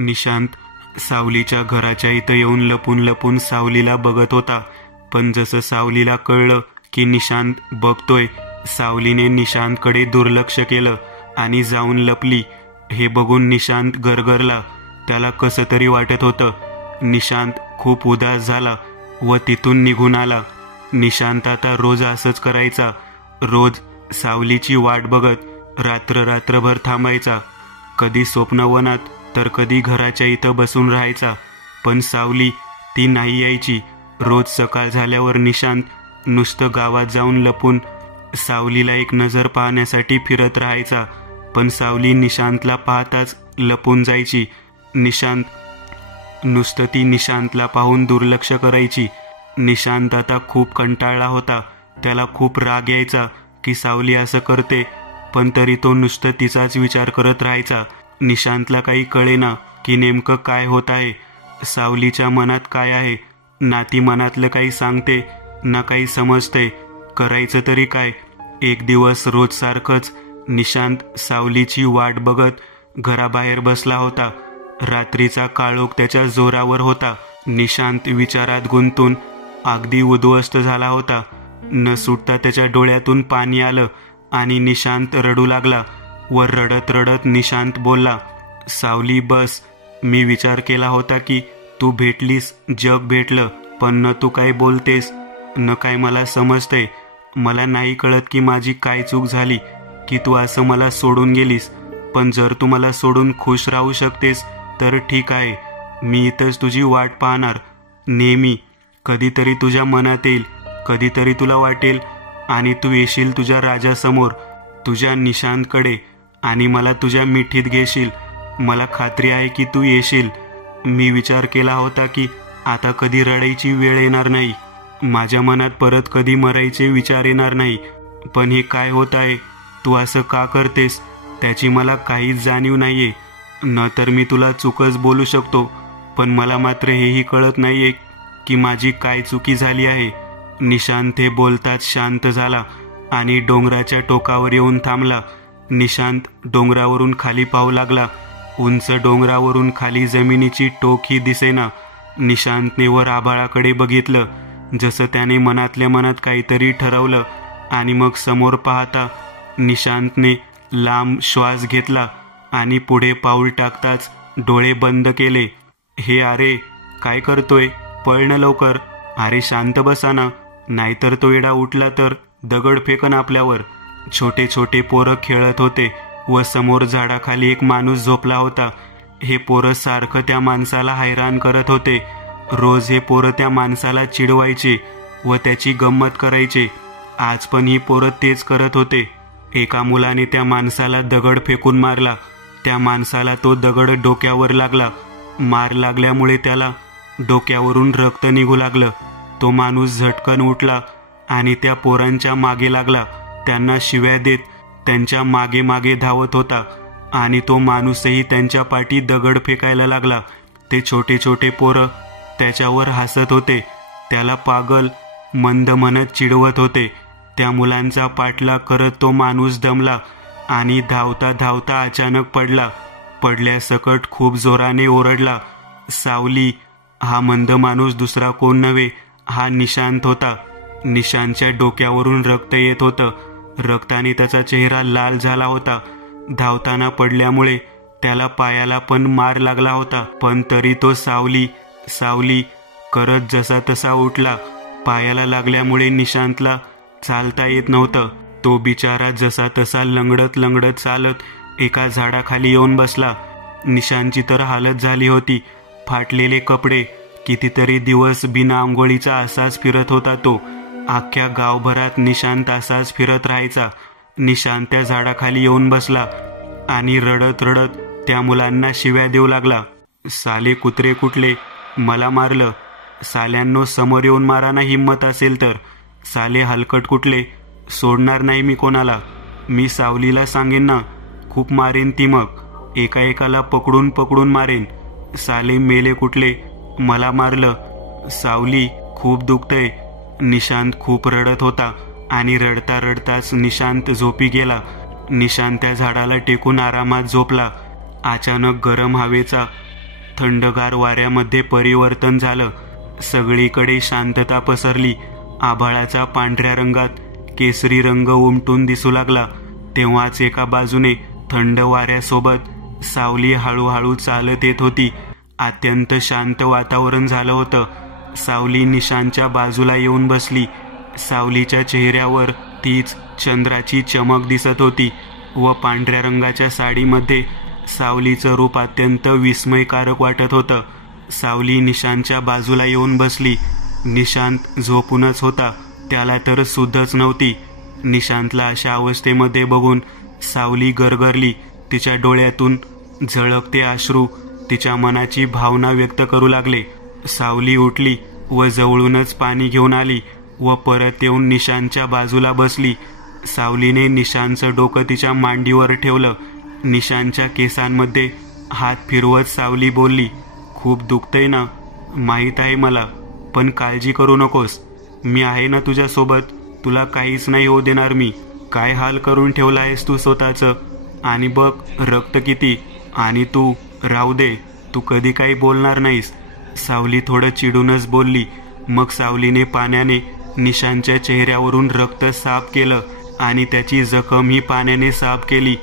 निशांत सावलीच्या घराच्या इथं येऊन लपून लपून सावलीला बघत होता. पण जसं सावलीला कळलं की निशांत बघतोय, सावलीने निशांतकडे दुर्लक्ष केलं आणि जाऊन लपली. हे बघून निशांत गरगरला. त्याला कसं तरी वाटत होतं. निशांत खूप उदास झाला व तिथून निघून आला. निशांत आता रोज असंच करायचा. रोज सावलीची वाट बघत रात्रभर थांबायचा. कधी स्वप्नवनात तर कधी घराच्या इथं बसून राहायचा. पण सावली ती नाही यायची. रोज सकाळ झाल्यावर निशांत नुसतं गावात जाऊन लपून सावलीला एक नजर पाहण्यासाठी फिरत राहायचा. पण सावली निशांतला पाहताच लपून जायची. नुसतं ती निशांतला पाहून दुर्लक्ष करायची. निशांत आता खूप कंटाळला होता. त्याला खूप राग यायचा की सावली असं करते, पण तरी तो नुसतं तिचाच विचार करत राहायचा. निशांतला काही कळेना की नेमकं काय होत आहे, सावलीच्या मनात काय आहे. ना ती मनातलं काही सांगते ना काही समजते. करायचं तरी काय. एक दिवस रोज सारखंच निशांत सावलीची वाट बघत घराबाहेर बसला होता. रात्रीचा काळोख त्याच्या जोरावर होता. निशांत विचारात गुंतून अगदी उद्ध्वस्त झाला होता. न सुटता त्याच्या डोळ्यातून पाणी आलं आणि निशांत रडू लागला. व रडत रडत निशांत बोलला, सावली बस. मी विचार केला होता की तू भेटलीस, जग भेटलं, पण न तू काय बोलतेस न काय मला समजते. मला नाही कळत की माझी काय चूक झाली की तू असं मला सोडून गेलीस. पण जर तू मला सोडून खुश राहू शकतेस तर ठीक आहे. मी इथंच तुझी वाट पाहणार नेहमी. कधीतरी तुझ्या मनात येईल, कधीतरी तुला वाटेल आणि तू येशील तुझ्या राजासमोर, तुझ्या निशांतकडे, आणि मला तुझ्या मिठीत घेशील. मला खात्री आहे की तू येशील. मी विचार केला होता की आता कधी रडायची वेळ येणार नाही. माझ्या मनात परत कधी मरायचे विचार येणार नाही. पण हे काय होत आहे, तू असं का करतेस त्याची मला काहीच जाणीव नाहीये. न तर मी तुला चुकच बोलू शकतो, पण मला मात्र हेही कळत नाहीये की माझी काय चुकी झाली आहे. निशांत हे बोलताच शांत झाला आणि डोंगराच्या टोकावर येऊन थांबला. निशांत डोंगरावरून खाली पाहू लागला. उंच डोंगरावरून खाली जमिनीची टोक ही दिसेना. निशांतने वर आभाळाकडे बघितलं, जसं त्याने मनातल्या मनात काहीतरी ठरवलं. आणि मग समोर पाहता निशांतने लांब श्वास घेतला आणि पुढे पाऊल टाकताच डोळे बंद केले. हे अरे काय करतोय, पळणं लवकर. अरे शांत बसा ना, नाहीतर तो येडा उठला तर दगड फेकन आपल्यावर. छोटे छोटे पोरं खेळत होते व समोर झाडाखाली एक माणूस झोपला होता. हे पोरं सारखं त्या माणसाला हैराण करत होते. रोज हे पोरं त्या माणसाला चिडवायचे व त्याची गंमत करायचे. आज पण ही पोरं तेच करत होते. एका मुलाने त्या माणसाला दगड फेकून मारला. त्या माणसाला तो दगड डोक्यावर लागला. मार लागल्यामुळे त्याला डोक्यावरून रक्त निघू लागलं. तो माणूस झटकन उठला आणि त्या पोरांच्या मागे लागला. त्यांना शिव्या देत त्यांच्या मागे मागे धावत होता आणि तो माणूसही त्यांच्या पाठी दगड फेकायला लागला. ते छोटे छोटे पोरं त्याच्यावर हसत होते, त्याला पागल मंद म्हणत चिडवत होते. त्या मुलांचा पाठलाग करत तो माणूस दमला आणि धावता धावता अचानक पडला. पडल्यासकट खूप जोराने ओरडला, सावली. हा मंद माणूस दुसरा कोण नव्हे, हा निशांत होता. निशांतच्या डोक्यावरून रक्त येत होतं. रक्ताने त्याचा चेहरा लाल झाला होता. धावताना पडल्यामुळे त्याला पायाला पण मार लागला होता. पण तरी तो सावली सावली करत जसा तसा उठला. पायाला लागल्यामुळे निशांतला चालता येत नव्हतं. तो बिचारा जसा तसा लंगडत लंगडत चालत एका झाडाखाली येऊन बसला. निशांतची तर हालत झाली होती. फाटलेले कपडे, कितीतरी दिवस बिना आंघोळीचा असाच फिरत होता तो. अख्ख्या गावभरात निशांत असाच फिरत राहायचा. निशांत त्या झाडाखाली येऊन बसला आणि रडत रडत त्या मुलांना शिव्या देऊ लागला. साले कुत्रे कुठले, मला मारलं. साल्यांनो समोर येऊन मारा ना हिम्मत असेल तर. साले हलकट कुठले, सोडणार नाही मी कोणाला. मी सावलीला सांगेन ना, खूप मारेन ती. मग एका एकाला पकडून पकडून मारेन. साले मेले कुठले, मला मारलं. सावली खूप दुखतंय. निशांत खूप रडत होता आणि रडता रडताच निशांत झोपी गेला. निशांत त्या झाडाला टेकून आरामात झोपला. अचानक गरम हवेचा थंडगार वाऱ्यामध्ये परिवर्तन झालं. सगळीकडे शांतता पसरली. आभाळाचा पांढऱ्या रंगात केसरी रंग उमटून दिसू लागला. तेव्हाच एका बाजूने थंड वाऱ्यासोबत सावली हळूहळू चालत येत होती. अत्यंत शांत वातावरण झालं होतं. सावली निशांतच्या बाजूला येऊन बसली. सावलीच्या चेहऱ्यावर तीच चंद्राची चमक दिसत होती व पांढऱ्या रंगाच्या साडीमध्ये सावलीचं रूप अत्यंत विस्मयकारक वाटत होतं. सावली निशांतच्या बाजूला येऊन बसली. निशांत झोपूनच होता. त्याला तर सुद्धच नव्हती. निशांतला अशा अवस्थेमध्ये बघून सावली गरगरली. तिच्या डोळ्यातून झळकते अश्रू तिच्या मनाची भावना व्यक्त करू लागले. सावली उठली व जवळूनच पाणी घेऊन आली व परत येऊन निशांतच्या बाजूला बसली. सावलीने निशांतचं डोकं तिच्या मांडीवर ठेवलं. निशांतच्या केसांमध्ये हात फिरवत सावली बोलली, खूप दुखतंय ना? माहीत आहे मला, पण काळजी करू नकोस. मी आहे ना तुझ्यासोबत. तुला काहीच नाही होऊ देणार मी. काय हाल करून ठेवला आहेस तू स्वतःचं. आणि बघ रक्त किती. आणि तू राहू दे, तू कधी काही बोलणार नाहीस. सावली थोडं चिडूनच बोलली. मग सावलीने पाण्याने निशांतच्या चेहऱ्यावरून रक्त साफ केलं आणि त्याची जखम ही पाण्याने साफ केली.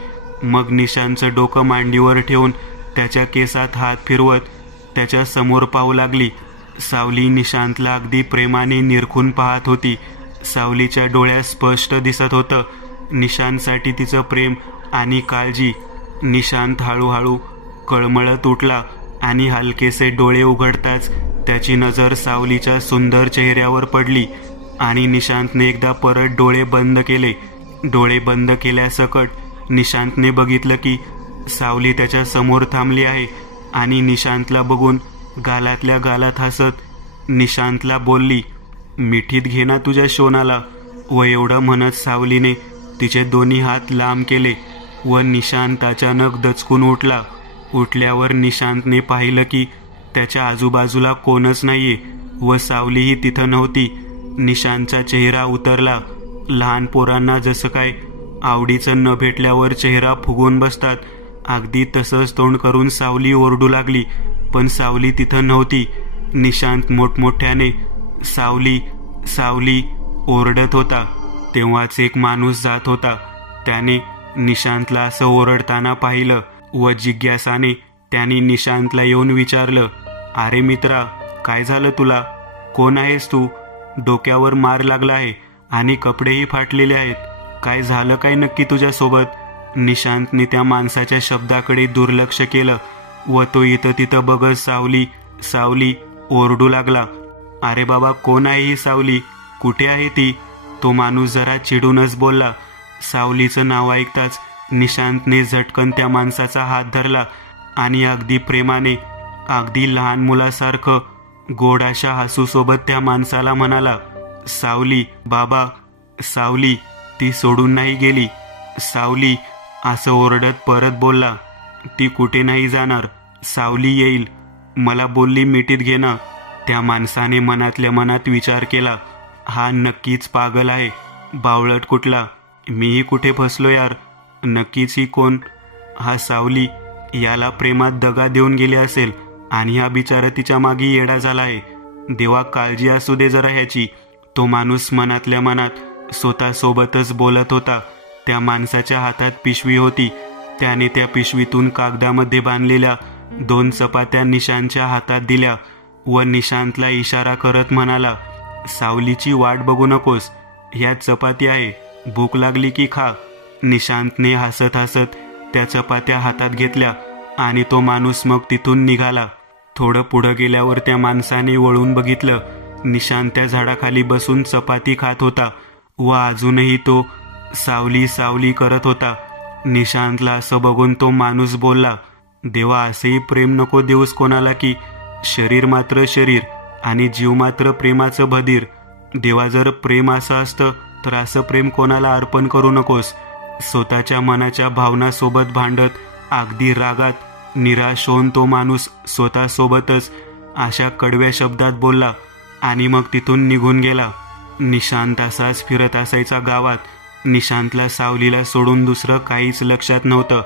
मग निशांतचं डोकं मांडीवर ठेवून त्याच्या केसात हात फिरवत त्याच्या समोर पाहू लागली. सावली निशांतला अगदी प्रेमाने निरखून पाहत होती. सावलीच्या डोळ्यात स्पष्ट दिसत होतं निशांतसाठी तिचं प्रेम आणि काळजी. निशांत हळूहळू कळमळत उठला आणि हलकेसे डोळे उघडताच त्याची नजर सावलीच्या सुंदर चेहऱ्यावर पडली आणि निशांतने एकदा परत डोळे बंद केले. डोळे बंद केल्यासकट निशांतने बघितलं की सावली त्याच्या समोर थांबली आहे आणि निशांतला बघून गालातल्या गालात हसत निशांतला बोलली, मिठीत घे ना तुझ्या शोनाला. व एवढं म्हणत सावलीने तिचे दोन्ही हात लांब केले व निशांत अचानक दचकून उठला. उठल्यावर निशांतने पाहिलं की त्याच्या आजूबाजूला कोणच नाहीये व सावलीही तिथं नव्हती. निशांतचा चेहरा उतरला. लहान पोरांना जसं काय आवडीचं न भेटल्यावर चेहरा फुगून बसतात, अगदी तसंच तोंड करून सावली ओरडू लागली. पण सावली तिथं नव्हती. निशांत मोठमोठ्याने सावली सावली ओरडत होता. तेव्हाच एक माणूस जात होता. त्याने निशांतला असं ओरडताना पाहिलं व जिज्ञासाने त्याने निशांतला येऊन विचारलं, अरे मित्रा, काय झालं तुला? कोण आहेस तू? डोक्यावर मार लागला आहे आणि कपडेही फाटलेले आहेत. काय झालं काय नक्की तुझ्यासोबत? निशांतने त्या माणसाच्या शब्दाकडे दुर्लक्ष केलं व तो इथं तिथं बघत सावली सावली ओरडू लागला. अरे बाबा, कोण आहे ही सावली? कुठे आहे ती? तो माणूस जरा चिडूनच बोलला. सावलीचं नाव ऐकताच निशांतने झटकन त्या माणसाचा हात धरला आणि अगदी प्रेमाने, अगदी लहान मुलासारखं गोड अशा हसूसोबत त्या माणसाला म्हणाला, सावली बाबा, सावली. ती सोडून नाही गेली. सावली असं ओरडत परत बोलला, ती कुठे नाही जाणार. सावली येईल. मला बोलली मिठीत घे ना. त्या माणसाने मनातल्या मनात विचार केला, हा नक्कीच पागल आहे. बावळट कुठला. मीही कुठे फसलो यार. नक्कीच ही कोण? हा सावली. याला प्रेमात दगा देऊन गेली असेल आणि हा बिचारा तिच्या मागे येडा झाला आहे. देवा, काळजी असू दे जरा ह्याची. तो माणूस मनातल्या मनात स्वतःसोबतच बोलत होता. त्या माणसाच्या हातात पिशवी होती. त्याने त्या पिशवीतून कागदामध्ये बांधलेल्या 2 चपात्या निशांतच्या हातात दिल्या व निशांतला इशारा करत म्हणाला, सावलीची वाट बघू नकोस. ह्या चपाती आहे. भूक लागली की खा. निशांतने हसत हसत त्या चपात्या हातात घेतल्या आणि तो माणूस मग तिथून निघाला. थोडं पुढं गेल्यावर त्या माणसाने वळून बघितलं. निशांत त्या झाडाखाली बसून चपाती खात होता व अजूनही तो सावली सावली करत होता. निशांतला असं बघून तो माणूस बोलला, देवा, असेही प्रेम नको देऊस कोणाला की शरीर मात्र शरीर आणि जीव मात्र प्रेमाचं बधीर. देवा, जर प्रेम असं असतं तर असं प्रेम कोणाला अर्पण करू नकोस. स्वतःच्या मनाच्या भावनासोबत भांडत अगदी रागात निराश होऊन तो माणूस स्वतःसोबतच अशा कडव्या शब्दात बोलला आणि मग तिथून निघून गेला. निशांत असाच फिरत असायचा गावात. निशांतला सावलीला सोडून दुसरं काहीच लक्षात नव्हतं.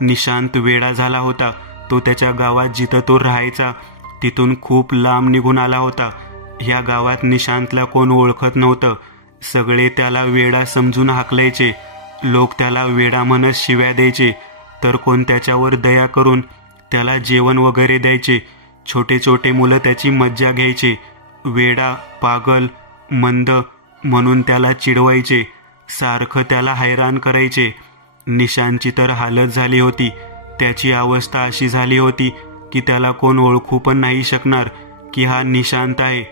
निशांत वेडा झाला होता. तो त्याच्या गावात जिथं तो राहायचा तिथून खूप लांब निघून आला होता. ह्या गावात निशांतला कोण ओळखत नव्हतं. सगळे त्याला वेडा समजून हाकलायचे. लोक त्याला वेडा म्हणत शिव्या द्यायचे, तर कोण त्याच्यावर दया करून त्याला जेवण वगैरे द्यायचे. छोटे छोटे मुलं त्याची मज्जा घ्यायचे. वेडा, पागल, मंद म्हणून त्याला चिडवायचे. सारखं त्याला हैराण करायचे. निशांतची तर हालत झाली होती. त्याची अवस्था अशी झाली होती की त्याला कोण ओळखू पण नाही शकणार की हा निशांत आहे.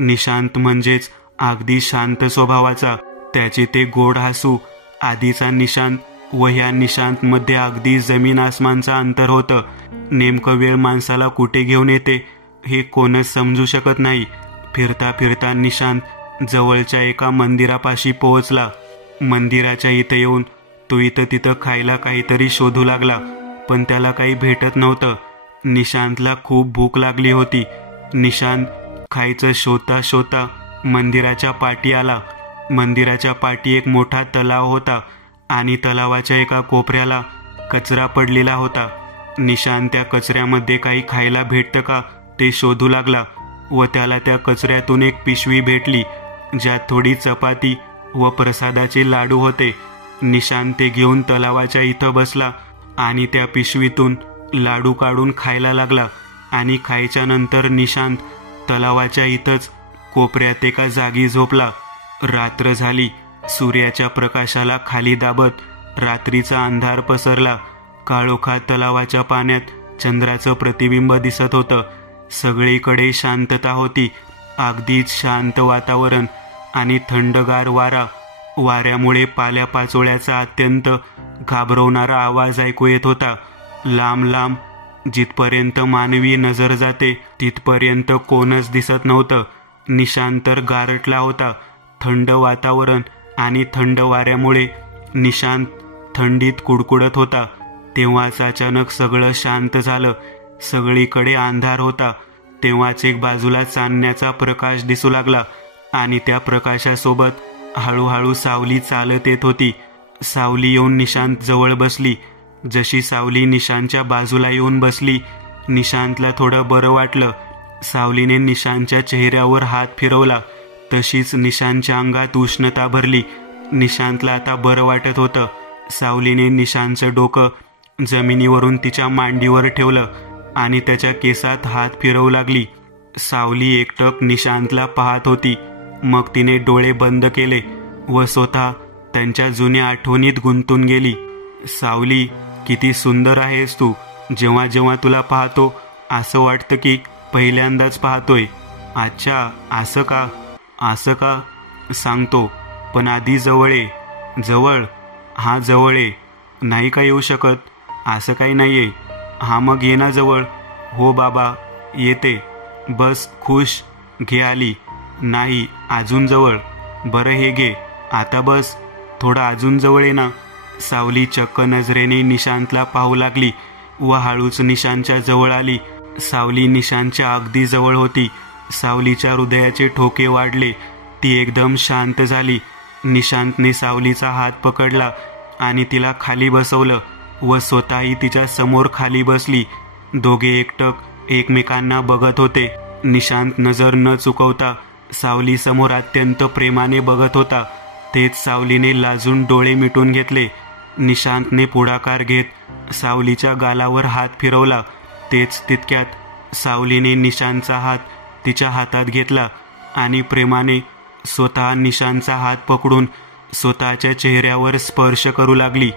निशांत म्हणजेच अगदी शांत स्वभावाचा. त्याचे ते गोड हसू, आधीचा निशांत व ह्या निशांतमध्ये अगदी जमीन आसमानचं अंतर होतं. नेमकं वेळ माणसाला कुठे घेऊन येते हे कोणच समजू शकत नाही. फिरता फिरता निशांत जवळच्या एका मंदिरापाशी पोहोचला. मंदिराच्या इथं येऊन तो इथं तिथं खायला काहीतरी शोधू लागला, पण त्याला काही भेटत नव्हतं. निशांतला खूप भूक लागली होती. निशांत खायचं शोधता शोधता मंदिराच्या पाठी आला. मंदिराच्या पाठी एक मोठा तलाव होता आणि तलावाच्या एका कोपऱ्याला कचरा पडलेला होता. निशांत त्या कचऱ्यामध्ये काही खायला भेटतं का ते शोधू लागला व त्याला त्या कचऱ्यातून एक पिशवी भेटली, ज्यात थोडी चपाती व प्रसादाचे लाडू होते. निशांत ते घेऊन तलावाच्या इथं बसला आणि त्या पिशवीतून लाडू काढून खायला लागला. आणि खायच्या नंतर निशांत तलावाच्या इथंच कोपऱ्यात एका जागी झोपला. रात्र झाली. सूर्याच्या प्रकाशाला खाली दाबत रात्रीचा अंधार पसरला. काळोखात तलावाच्या पाण्यात चंद्राचं प्रतिबिंब दिसत होतं. सगळीकडे शांतता होती. अगदीच शांत वातावरण आणि थंडगार वारा. वाऱ्यामुळे पाल्यापाचोळ्याचा अत्यंत घाबरवणारा आवाज ऐकू येत होता. लांब लांब जिथपर्यंत मानवी नजर जाते तिथपर्यंत कोणच दिसत नव्हतं. निशांत तर गारटला होता. थंड वातावरण आणि थंड वाऱ्यामुळे निशांत थंडीत कुडकुडत होता. तेव्हाच अचानक सगळं शांत झालं. सगळीकडे अंधार होता. तेव्हाच एक बाजूला चांदण्याचा प्रकाश दिसू लागला आणि त्या प्रकाशासोबत हळूहळू सावली चालत येत होती. सावली येऊन निशांत जवळ बसली. जशी सावली निशांतच्या बाजूला येऊन बसली, निशांतला थोडं बरं वाटलं. सावलीने निशांतच्या चेहऱ्यावर हात फिरवला. तशीच निशांतच्या अंगात उष्णता भरली. निशांतला आता बरं वाटत होतं. सावलीने निशांतचं डोकं जमिनीवरून तिच्या मांडीवर ठेवलं आणि त्याच्या केसात हात फिरवू लागली. सावली एकटक निशांतला पाहत होती. मग तिने डोळे बंद केले व स्वतः त्यांच्या जुन्या आठवणीत गुंतून गेली. सावली, किती सुंदर आहेस तू. जेव्हा जेव्हा तुला पाहतो असं वाटतं की पहिल्यांदाच पाहतोय. अच्छा, असं का? असं का? सांगतो, पण आधी जवळ ये. जवळ? हा, जवळ ये. नाही का येऊ शकत? असं काही नाही आहे. हा, मग ये ना जवळ. हो बाबा, येते. बस, खुश. घे आली. नाही, अजून जवळ. बरं, हे घे. आता बस, थोडा अजून जवळ ये ना. सावली चक्क नजरेने निशांतला पाहू लागली व हळूच निशांतच्या जवळ आली. सावली निशांतच्या अगदी जवळ होती. सावलीच्या हृदयाचे ठोके वाढले. ती एकदम शांत झाली. निशांतने सावलीचा हात पकडला आणि तिला खाली बसवलं व स्वतःही तिच्या समोर खाली बसली. दोघे एकटक एकमेकांना बघत होते. निशांत नजर न चुकवता सावली समोर अत्यंत प्रेमाने बघत होता. तेच सावलीने लाजून डोळे मिटून घेतले. निशांतने पुढाकार घेत सावलीच्या गालावर हात फिरवला. तेच तितक्यात सावलीने निशांतचा हात तिच्या हातात घेतला आणि प्रेमाने स्वतः निशांतचा हात पकडून स्वतःच्या चेहऱ्यावर स्पर्श करू लागली.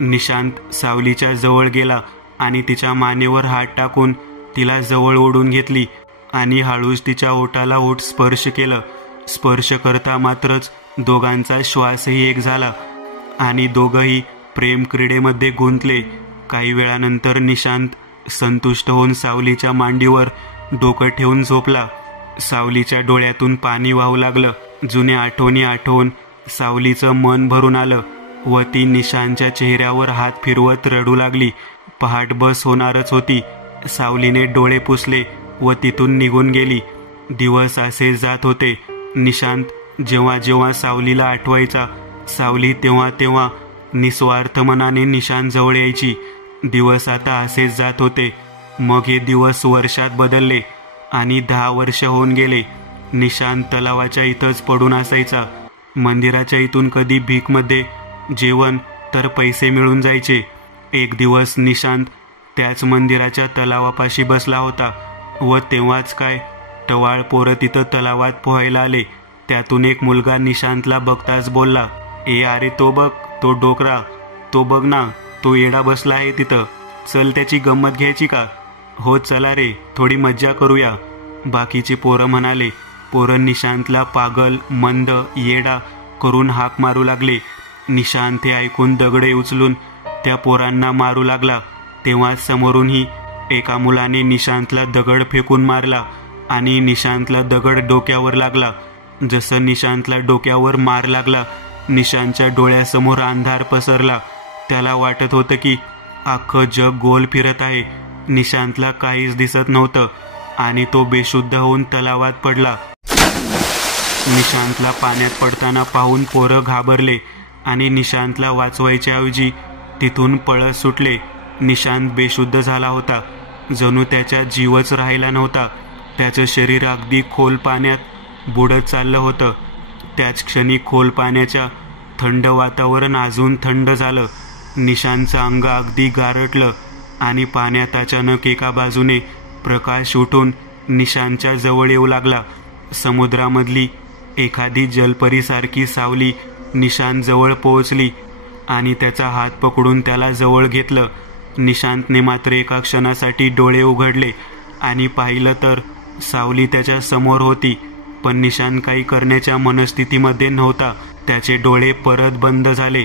निशांत सावलीच्या जवळ गेला आणि तिच्या मानेवर हात टाकून तिला जवळ ओढून घेतली आणि हळूच तिच्या ओठाला ओठ स्पर्श केलं. स्पर्श करता मात्रच दोघांचा श्वासही एक झाला आणि दोघंही प्रेम क्रीडेमध्ये गुंतले. काही वेळानंतर निशांत संतुष्ट होऊन सावलीच्या मांडीवर डोकं ठेवून झोपला. सावलीच्या डोळ्यातून पाणी वाहू लागलं. जुन्या आठवणी आठवून सावलीचं मन भरून आलं व ती निशांतच्या चेहऱ्यावर हात फिरवत रडू लागली. पहाट बस होणारच होती. सावलीने डोळे पुसले व तिथून निघून गेली. दिवस असे जात होते. निशांत जेव्हा जेव्हा सावलीला आठवायचा, सावली तेव्हा तेव्हा निस्वार्थ मनाने निशांत जवळ यायची. दिवस आता असेच जात होते. मग हे दिवस वर्षात बदलले आणि 10 वर्ष होऊन गेले. निशांत तलावाच्या इथंच पडून असायचा. मंदिराच्या इथून कधी भीकमध्ये जेवण तर पैसे मिळून जायचे. एक दिवस निशांत त्याच मंदिराच्या तलावापाशी बसला होता व तेव्हाच काय टवाळ पोरं तिथं तलावात पोहायला आले. त्यातून एक मुलगा निशांतला बघताच बोलला, ए अरे तो बघ, तो डोकरा, तो बघ ना, तो येडा बसला आहे तिथं. चल त्याची गंमत घ्यायची का? हो चला रे, थोडी मज्जा करूया. बाकीचे पोरं म्हणाले. पोरं निशांतला पागल, मंद, येडा करून हाक मारू लागले. निशांत हे ऐकून दगडे उचलून त्या पोरांना मारू लागला. तेव्हाच समोरूनही एका मुलाने निशांतला दगड फेकून मारला आणि निशांतला दगड डोक्यावर लागला. जसं निशांतला डोक्यावर मार लागला, निशांतच्या डोळ्यासमोर अंधार पसरला. त्याला वाटत होतं की अख्खं जग गोल फिरत आहे. निशांतला काहीच दिसत नव्हतं आणि तो बेशुद्ध होऊन तलावात पडला. निशांतला पाण्यात पडताना पाहून पोरं घाबरले आणि निशांतला वाचवायच्या ऐवजी तिथून पळत सुटले. निशांत बेशुद्ध झाला होता. जणू त्याच्या जीवच राहिला नव्हता. त्याचं शरीर अगदी खोल पाण्यात बुडत चाललं होतं. त्याच क्षणी खोल पाण्याच्या थंड वातावरण अजून थंड झालं. निशांतचं अंग अगदी गारटलं आणि पाण्यात अचानक एका बाजूने प्रकाश उठून निशांतच्या जवळ येऊ लागला. समुद्रामधली एखादी जलपरीसारखी सावली निशांत जवळ पोहोचली आणि त्याचा हात पकडून त्याला जवळ घेतलं. निशांतने मात्र एका क्षणासाठी डोळे उघडले आणि पाहिलं तर सावली त्याच्या समोर होती. पण निशांत काही करण्याच्या मनस्थितीमध्ये नव्हता. त्याचे डोळे परत बंद झाले.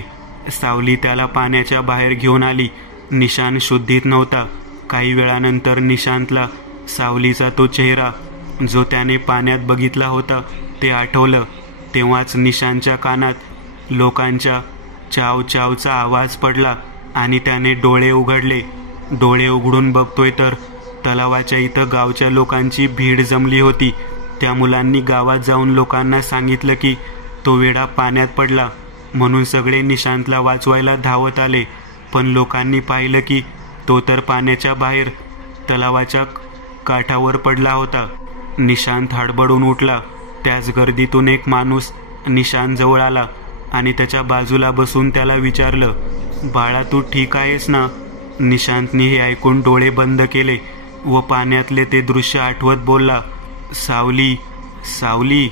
सावली त्याला पाण्याच्या बाहेर घेऊन आली. निशांत शुद्धीत नव्हता. काही वेळानंतर निशांतला सावलीचा तो चेहरा जो त्याने पाण्यात बघितला होता ते आठवलं. तेव्हाच निशांतच्या कानात लोकांच्या चाव चावचा आवाज पडला आणि त्याने डोळे उघडले. डोळे उघडून बघतोय तर तलावाच्या इथं गावच्या लोकांची भीड जमली होती. त्या मुलांनी गावात जाऊन लोकांना सांगितलं की तो वेडा पाण्यात पडला म्हणून सगळे निशांतला वाचवायला धावत आले. पण लोकांनी पाहिलं की तो तर पाण्याच्या बाहेर तलावाच्या काठावर पडला होता. निशांत हडबडून उठला. त्याच गर्दीतून एक माणूस निशांतजवळ आला आणि त्याच्या बाजूला बसून त्याला विचारलं, बाळा तू ठीक आहेस ना? निशांतने हे ऐकून डोळे बंद केले व पाण्यातले ते दृश्य आठवत बोलला, सावली, सावली,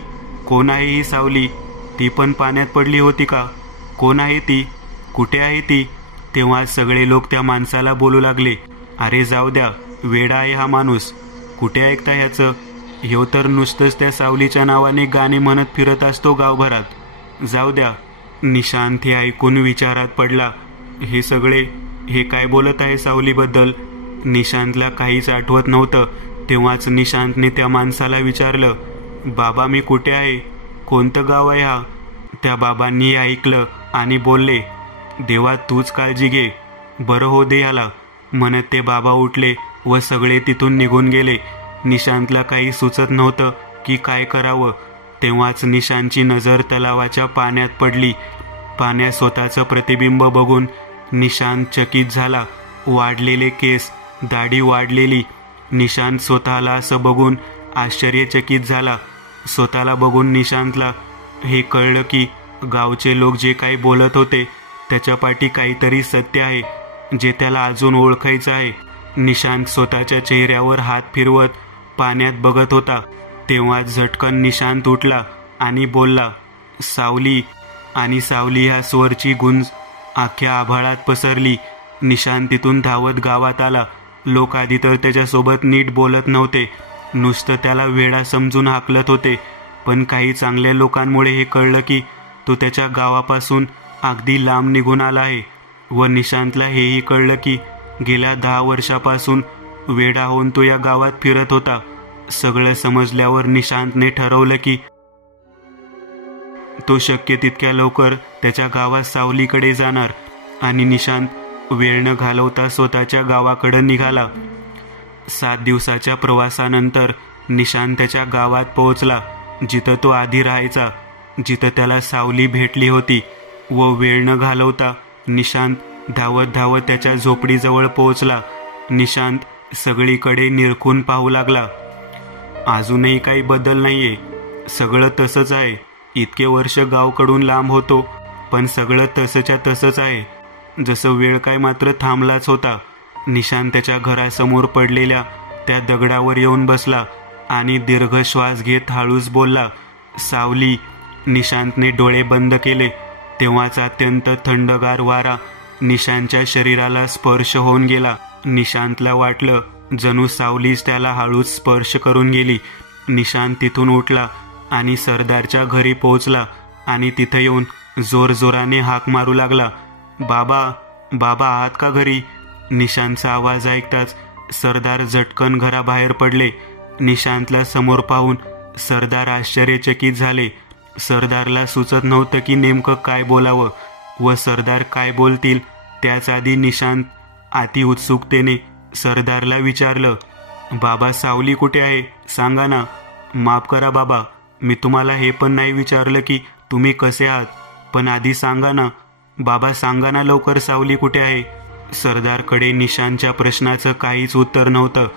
कोण आहे ही सावली? ती पण पाण्यात पडली होती का? कोण आहे ती? कुठे आहे ती? तेव्हा सगळे लोक त्या माणसाला बोलू लागले, अरे जाऊ द्या, वेडा आहे हा माणूस, कुठे ऐकता ह्याचं? ह्यो तर नुसतंच त्या सावलीच्या नावाने गाणे म्हणत फिरत असतो गावभरात, जाऊ द्या. निशांत हे ऐकून विचारात पडला. हे सगळे हे काय बोलत आहे सावलीबद्दल? निशांतला काहीच आठवत नव्हतं. तेव्हाच निशांतने त्या माणसाला विचारलं, बाबा मी कुठे आहे? कोणतं गाव आहे हा? त्या बाबांनी ऐकलं आणि बोलले, देवा तूच काळजी घे, बरं हो दे याला. म्हणत ते बाबा उठले व सगळे तिथून निघून गेले. निशांतला काही सुचत नव्हतं की काय करावं. तेव्हाच निशांतची नजर तलावाच्या पाण्यात पडली. पाण्यात स्वतःचं प्रतिबिंब बघून निशांत चकित झाला. वाढलेले केस, दाढी वाढलेली. निशांत स्वतःला असं बघून आश्चर्यचकित झाला. स्वतःला बघून निशांतला हे कळलं की गावचे लोक जे काही बोलत होते त्याच्या पाठी काहीतरी सत्य आहे जे त्याला अजून ओळखायचं आहे. निशांत स्वतःच्या चेहऱ्यावर हात फिरवत पाण्यात बघत होता. तेव्हा झटकन निशांत उठला आणि बोलला, सावली. आणि सावली ह्या स्वरची गुंज अख्ख्या आभाळात पसरली. निशांत तिथून धावत गावात आला. लोक आधी तर त्याच्यासोबत नीट बोलत नव्हते, नुसतं त्याला वेडा समजून हाकलत होते. पण काही चांगल्या लोकांमुळे हे कळलं की तो त्याच्या गावापासून अगदी लांब निघून आला आहे. व निशांतला हेही कळलं की गेल्या 10 वर्षापासून वेडा होऊन तो या गावात फिरत होता. सगळं समजल्यावर निशांतने ठरवलं की तो शक्य तितक्या लवकर त्याच्या गावात सावलीकडे जाणार आणि निशांत वेळ न घालवता स्वतःच्या गावाकडे निघाला. 7 दिवसाच्या प्रवासानंतर निशांत त्याच्या गावात पोहोचला, जिथं तो आधी राहायचा, जिथं त्याला सावली भेटली होती. व वेळ न घालवता निशांत धावत धावत त्याच्या झोपडीजवळ पोहोचला. निशांत सगळीकडे निरखून पाहू लागला. अजूनही काही बदल नाहीये, सगळं तसंच आहे. इतके वर्ष गावकडून लांब होतो, पण सगळं तसंच्या तसंच आहे, जसं वेळ काय मात्र थांबलाच होता. निशांत त्याच्या घरासमोर पडलेल्या त्या दगडावर येऊन बसला आणि दीर्घ श्वास घेत हळूच बोलला, सावली. निशांतने डोळे बंद केले तेव्हाच अत्यंत थंडगार वारा निशांतच्या शरीराला स्पर्श होऊन गेला. निशांतला वाटलं जणू सावलीच त्याला हळूच स्पर्श करून गेली. निशांत तिथून उठला आणि सरदारच्या घरी पोहोचला आणि तिथे येऊन जोरजोराने हाक मारू लागला, बाबा, बाबा आहात का घरी? निशांतचा आवाज ऐकताच सरदार झटकन घराबाहेर पडले. निशांतला समोर पाहून सरदार आश्चर्यचकित झाले. सरदारला सुचत नव्हतं की नेमकं काय बोलावं व सरदार काय बोलतील त्याच आधी निशांत अति उत्सुकतेने सरदारला विचारलं, बाबा सावली कुठे आहे? सांगा ना. माफ करा बाबा, मी तुम्हाला हे पण नाही विचारलं की तुम्ही कसे आहात, पण आधी सांगा ना. बाबा सांगा ना लवकर, सावली कुठे आहे? सरदारकडे निशांतच्या प्रश्नाचं काहीच उत्तर नव्हतं.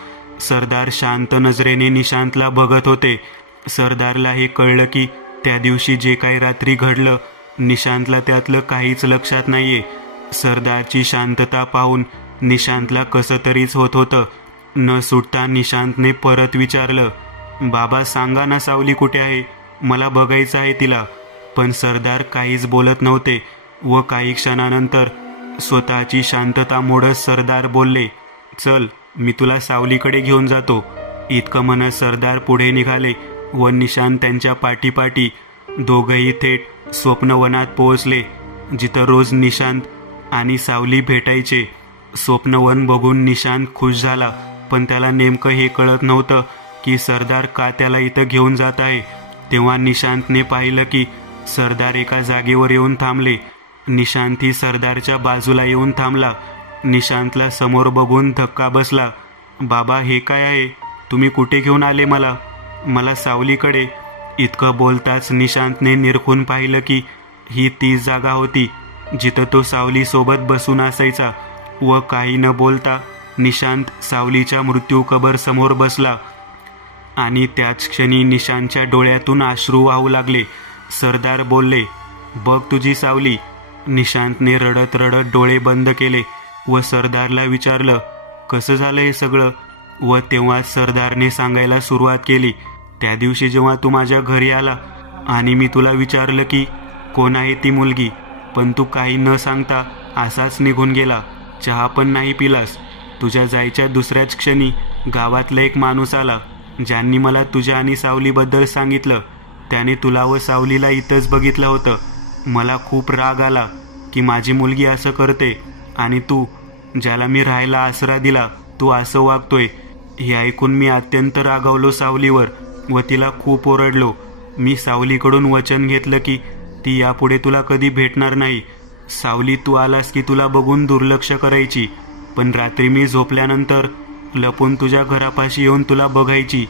सरदार शांत नजरेने निशांतला बघत होते. सरदारला हे कळलं की त्या दिवशी जे काही रात्री घडलं निशांतला त्यातलं काहीच लक्षात नाहीये. सरदारची शांतता पाहून निशांतला कसं तरीच होत होतं. न सुटता निशांतने परत विचारलं, बाबा सांगा ना सावली कुठे आहे? मला बघायचं आहे तिला. पण सरदार काहीच बोलत नव्हते व काही क्षणानंतर स्वतःची शांतता मोडत सरदार बोलले, चल मी तुला सावलीकडे घेऊन जातो. इतकं म्हणत सरदार पुढे निघाले व निशांत त्यांच्या पाठीपाठी. दोघंही थेट स्वप्नवनात पोहोचले, जिथं रोज निशांत आणि सावली भेटायचे. स्वप्नवन बघून निशांत खुश झाला, पण त्याला नेमकं हे कळत नव्हतं की सरदार का त्याला इथं घेऊन जात आहे. तेव्हा निशांतने पाहिलं की सरदार एका जागेवर येऊन थांबले. निशांतही सरदारच्या बाजूला येऊन थांबला. निशांतला समोर बघून धक्का बसला. बाबा हे काय आहे? तुम्ही कुठे घेऊन आले मला? मला सावलीकडे. इतकं बोलताच निशांतने निरखून पाहिलं की ही तीच जागा होती जिथं तो सावलीसोबत बसून असायचा व काही न बोलता निशांत सावलीच्या मृत्यू कबर समोर बसला आणि त्याच क्षणी निशांतच्या डोळ्यातून अश्रू वाहू लागले. सरदार बोलले, बघ तुझी सावली. निशांतने रडत रडत डोळे बंद केले व सरदारला विचारलं, कसं झालं हे सगळं? व तेव्हाच सरदारने सांगायला सुरुवात केली, त्या दिवशी जेव्हा तू माझ्या घरी आला आणि मी तुला विचारलं की कोण आहे ती मुलगी, पण तू काही न सांगता असाच निघून गेला. चहा पण नाही पिलास. तुझ्या जायच्या दुसऱ्याच क्षणी गावातला एक माणूस आला ज्यांनी मला तुझ्या आणि सावलीबद्दल सांगितलं. त्याने तुला व सावलीला इथंच बघितलं होतं. मला खूप राग आला की माझी मुलगी असं करते आणि तू, ज्याला मी राहायला आसरा दिला, तू असं वागतोय. हे ऐकून मी अत्यंत रागावलो सावलीवर व तिला खूप ओरडलो. मी सावलीकडून वचन घेतलं की ती यापुढे तुला कधी भेटणार नाही. सावली, तू आलास की तुला बघून दुर्लक्ष करायची, पण रात्री मी झोपल्यानंतर लपून तुझ्या घरापाशी येऊन तुला बघायची.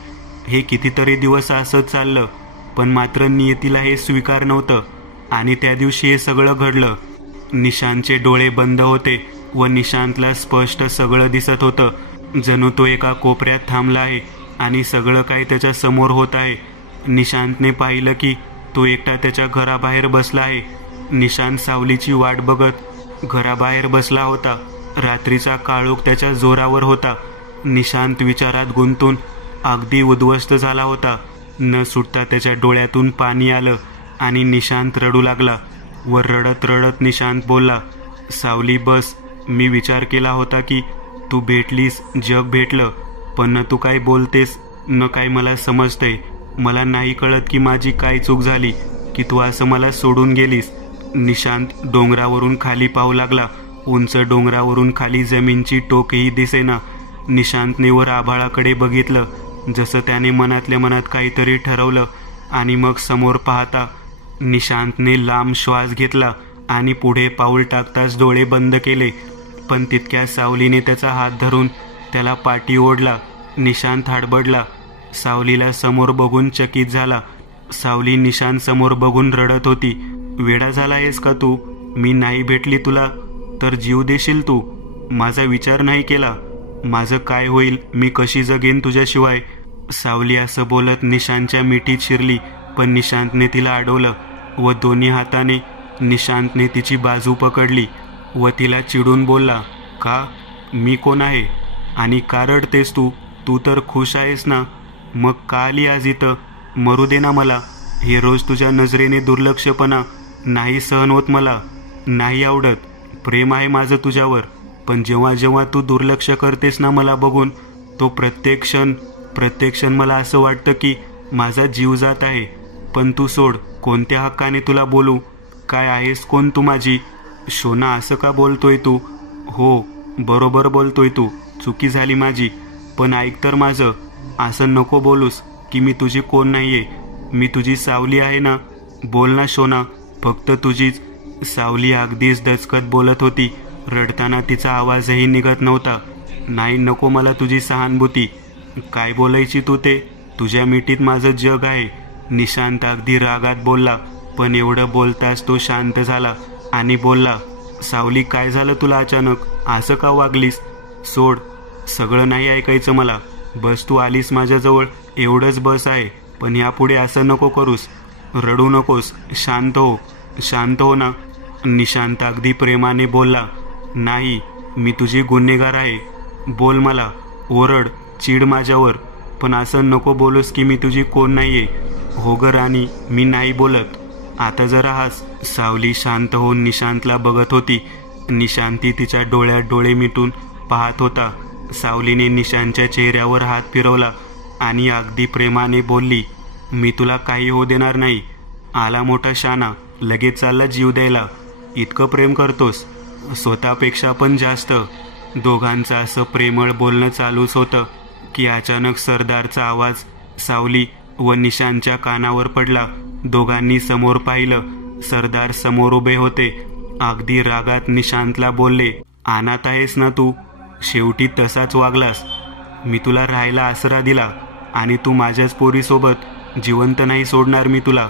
हे कितीतरी दिवस असंच चाललं, पण मात्र नियतीला हे स्वीकार नव्हतं आणि त्या दिवशी हे सगळं घडलं. निशांतचे डोळे बंद होते व निशांतला स्पष्ट सगळं दिसत होतं, जणू तो एका कोपऱ्यात थांबला आहे आणि सगळं काही त्याच्या समोर होत आहे. निशांतने पाहिलं की तो एकटा त्याच्या घराबाहेर बसला आहे. निशांत सावलीची वाट बघत घराबाहेर बसला होता. रात्रीचा काळोख त्याच्या जोरावर होता. निशांत विचारात गुंतून अगदी उद्ध्वस्त झाला होता. न सुटता त्याच्या डोळ्यातून पाणी आलं आणि निशांत रडू लागला व रडत रडत निशांत बोलला, सावली बस. मी विचार केला होता की तू भेटलीस, जग भेटलं, पण न तू काय बोलतेस न काय मला समजतंय. मला नाही कळत की माझी काय चूक झाली की तू असं मला सोडून गेलीस. निशांत डोंगरावरून खाली पाहू लागला. उंच डोंगरावरून खाली जमीनची टोकही दिसेना. निशांतने वर आभाळाकडे बघितलं, जसं त्याने मनातल्या मनात काहीतरी ठरवलं. आणि मग समोर पाहता निशांतने लांब श्वास घेतला आणि पुढे पाऊल टाकताच डोळे बंद केले. पण तितक्या सावलीने त्याचा हात धरून त्याला पाठी ओढला. निशांत हडबडला. सावलीला समोर बघून चकित झाला. सावली निशांत समोर बघून रडत होती. वेडा झाला आहेस का तू? मी नाही भेटली तुला. तर जीव देशील तू? माझा विचार नाही केला? माझं काय होईल, मी कशी जगेन तुझ्याशिवाय? सावली असं बोलत निशांतच्या मिठीत शिरली, पण निशांतने तिला अडवलं व दोन्ही हाताने निशांतने तिची बाजू पकडली व तिला चिडून बोलला, का? मी कोण आहे आणि का रडतेस तू? तू तर खुश आहेस ना? मग का आली आज इथं? मरू दे ना मला. हे रोज तुझ्या नजरेने दुर्लक्षपणा नाही सहन होत, मला नाही आवडत. प्रेम आहे माझं तुझ्यावर, पण जेव्हा जेव्हा तू दुर्लक्ष करतेस ना मला बघून, तो प्रत्येक क्षण मला असं वाटतं की माझा जीव जात आहे. पण तू सोड. कोणत्या हक्काने तुला बोलू? काय आहेस कोण तू माझी? शोना, असं का बोलतोय तू? हो, बरोबर बोलतोय तू. चुकी झाली माझी, पण ऐक तर माझं. असं नको बोलूस की मी तुझी कोण नाहीये. मी तुझी सावली आहे ना. बोल ना शोना, फक्त तुझीच. सावली अगदीच दचकत बोलत होती. रडताना तिचा आवाजही निघत नव्हता. नाही, नको मला तुझी सहानुभूती. काय बोलायची तू ते? तुझ्या मिठीत माझं जग आहे. निशांत अगदी रागात बोलला, पण एवढं बोलताच तो शांत झाला आणि बोलला, सावली, काय झालं तुला अचानक? असं का वागलीस? सोड, सगळं नाही ऐकायचं मला. बस, तू आलीस माझ्याजवळ, एवढंच बस आहे. पण यापुढे असं नको करूस. रडू नकोस. शांत हो ना. निशांत अगदी प्रेमाने बोलला, नाही, मी तुझी गुन्हेगार आहे. बोल मला, ओरड, चिड माझ्यावर, पण असं नको बोलूस की मी तुझी कोण नाहीये. हो ग राणी, मी नाही बोलत. आता जरा हास. सावली शांत होऊन निशांतला बघत होती. निशांती तिच्या डोळ्यात डोळे मिटून पाहत होता. सावलीने निशांतच्या चेहऱ्यावर हात फिरवला आणि अगदी प्रेमाने बोलली, मी तुला काही होऊ देणार नाही. आला मोठा शाना, लगेच चालला जीव द्यायला. इतकं प्रेम करतोस, स्वतःपेक्षा पण जास्त. दोघांचं असं प्रेमळ बोलणं चालूच होतं की अचानक सरदारचा आवाज सावली व निशांतच्या कानावर पडला. दोघांनी समोर पाहिलं. सरदार समोर उभे होते. अगदी रागात निशांतला बोलले, अनाथ आहेस ना तू? शेवटी तसाच वागलास. मी तुला राहायला आसरा दिला आणि तू माझ्याच पोरीसोबत. जिवंत नाही सोडणार मी तुला.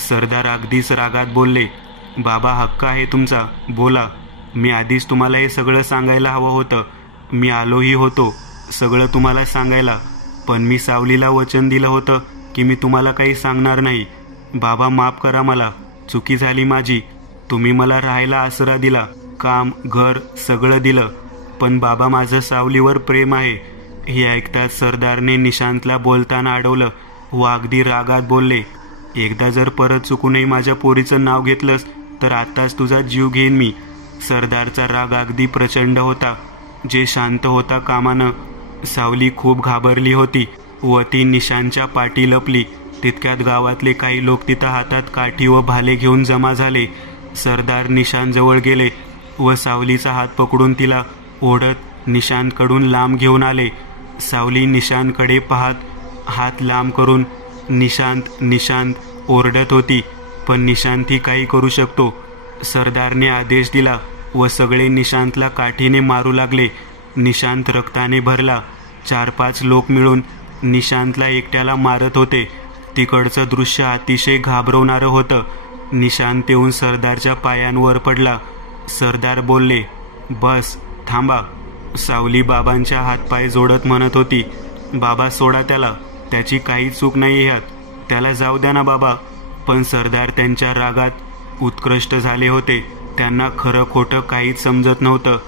सरदार अगदीच रागात बोलले, बाबा, हक्क आहे तुमचा, बोला. मी आधीच तुम्हाला हे सगळं सांगायला हवं होतं. मी आलोही होतो सगळं तुम्हाला सांगायला, पण मी सावलीला वचन दिलं होतं की मी तुम्हाला काही सांगणार नाही. बाबा, माफ करा मला. चुकी झाली माझी. तुम्ही मला राहायला आसरा दिला, काम, घर सगळं दिलं, पण बाबा, माझं सावलीवर प्रेम आहे. हे ऐकताच सरदारने निशांतला बोलताना अडवलं व अगदी रागात बोलले, एकदा जर परत चुकूनही माझ्या पोरीचं नाव घेतलंस तर आताच तुझा जीव घेईन मी. सरदारचा राग अगदी प्रचंड होता, जे शांत होता कामानं. सावली खूप घाबरली होती व ती निशांतच्या पाठी लपली. तितक्यात गावातले काही लोक तिथं हातात काठी व भाले घेऊन जमा झाले. सरदार निशांतजवळ गेले व सावलीचा हात पकडून तिला ओढत निशांतकडून लांब घेऊन आले. सावली निशांतकडे पाहत हात लांब करून निशांत ओरडत होती, पण निशांत ही काही करू शकतो. सरदारने आदेश दिला व सगळे निशांतला काठीने मारू लागले. निशांत रक्ताने भरला. 4-5 लोक मिळून निशांतला एकट्याला मारत होते. तिकडचं दृश्य अतिशय घाबरवणारं होतं. निशांत येऊन सरदारच्या पायांवर पडला. सरदार बोलले, बस, थांबा. सावली बाबांच्या हातपाय जोडत म्हणत होती, बाबा, सोडा त्याला, त्याची काही चूक नाही ह्यात, त्याला जाऊ द्या ना बाबा. पण सरदार त्यांच्या रागात उत्कृष्ट झाले होते. त्यांना खरं खोटं काहीच समजत नव्हतं.